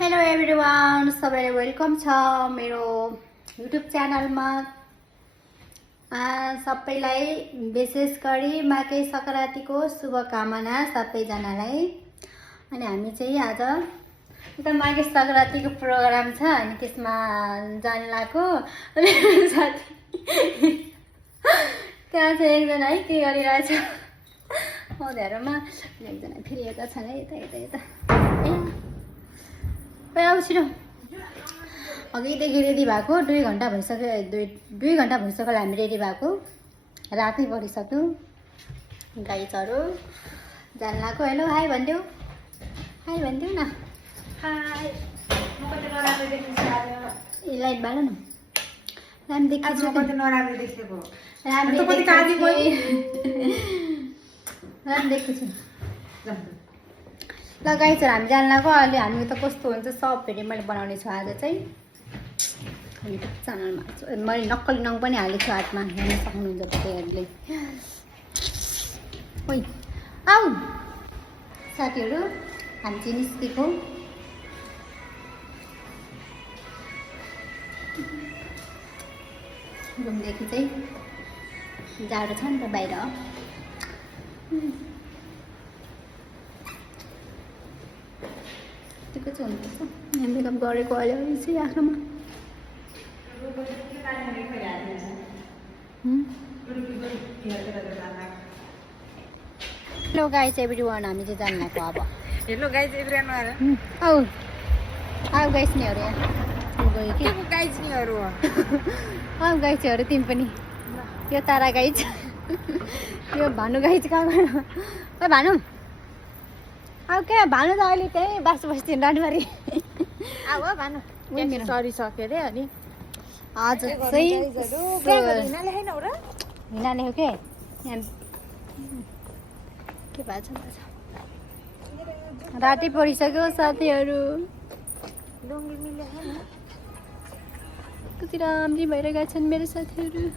Hello everyone, सबैलाई welcome छ मेरो युट्युब च्यानलमा। सबैलाई विशेष गरी माघे सङ्क्रान्तिको शुभकामना सबैजनालाई। अनि हामी चाहिँ आज एउटा माघे सङ्क्रान्तिको प्रोग्राम छ अनि त्यसमा जान लागेको। साथी त्यहाँ चाहिँ एकजना है के गरिरहेछ उनीहरूमा एकजना फेरि यता छन् है, यता यता यता आऊ छिटो। अघिदेखि रेडी भएको 2 घन्टा भइसक्यो, 2 घन्टा भइसक्यो हामी रेडी भएको, रातै परिसक्यो। गाइजहरू जान लाग्यो। हेलो हाई भनिदेऊ, हाई भनिदेऊ न। हाई। ए लाइट बाल्नु न, राम देख्छु नराम्रो देखेको, राम देख्छु। ल गाइजहरू हामी जान लाग्यो। अहिले हामी त कस्तो हुन्छ सब फेरि मैले बनाउने छु आज चाहिँ युट्युब च्यानलमा। मैले नक्कली नङ पनि हालेको छु हातमा, हेर्न सक्नुहुन्छ तपाईँहरूले। ओइ आऊ साथीहरू, हामी चाहिँ निस्केको। रुमदेखि चाहिँ जाडो छ नि त बाहिर। त्यो चाहिँ हुनुपर्छ। मेकअप गरेको अहिले चाहिँ आँखामा। हेलो गाइज एभ्रिवान, हामी चाहिँ जान लाग्यो अब। Hello guys everyone. आऊ आऊ गाइजनीहरू, गयो कि गाइजनीहरू आऊ गाइजहरू तिमी पनि। यो तारा गाइज, यो भानु गाइज कहाँ गयो? ओ भानु अब क्या भानु त अहिले त्यहीँ बास बस्थ्यो रानबारी। अब भानु सरी सक्यो अरे। अनि आज चाहिँ हिना लेख्यो के भएको छ। राति परिसक्यो साथीहरू, कति राम्री भएर गएका छन् मेरो साथीहरू।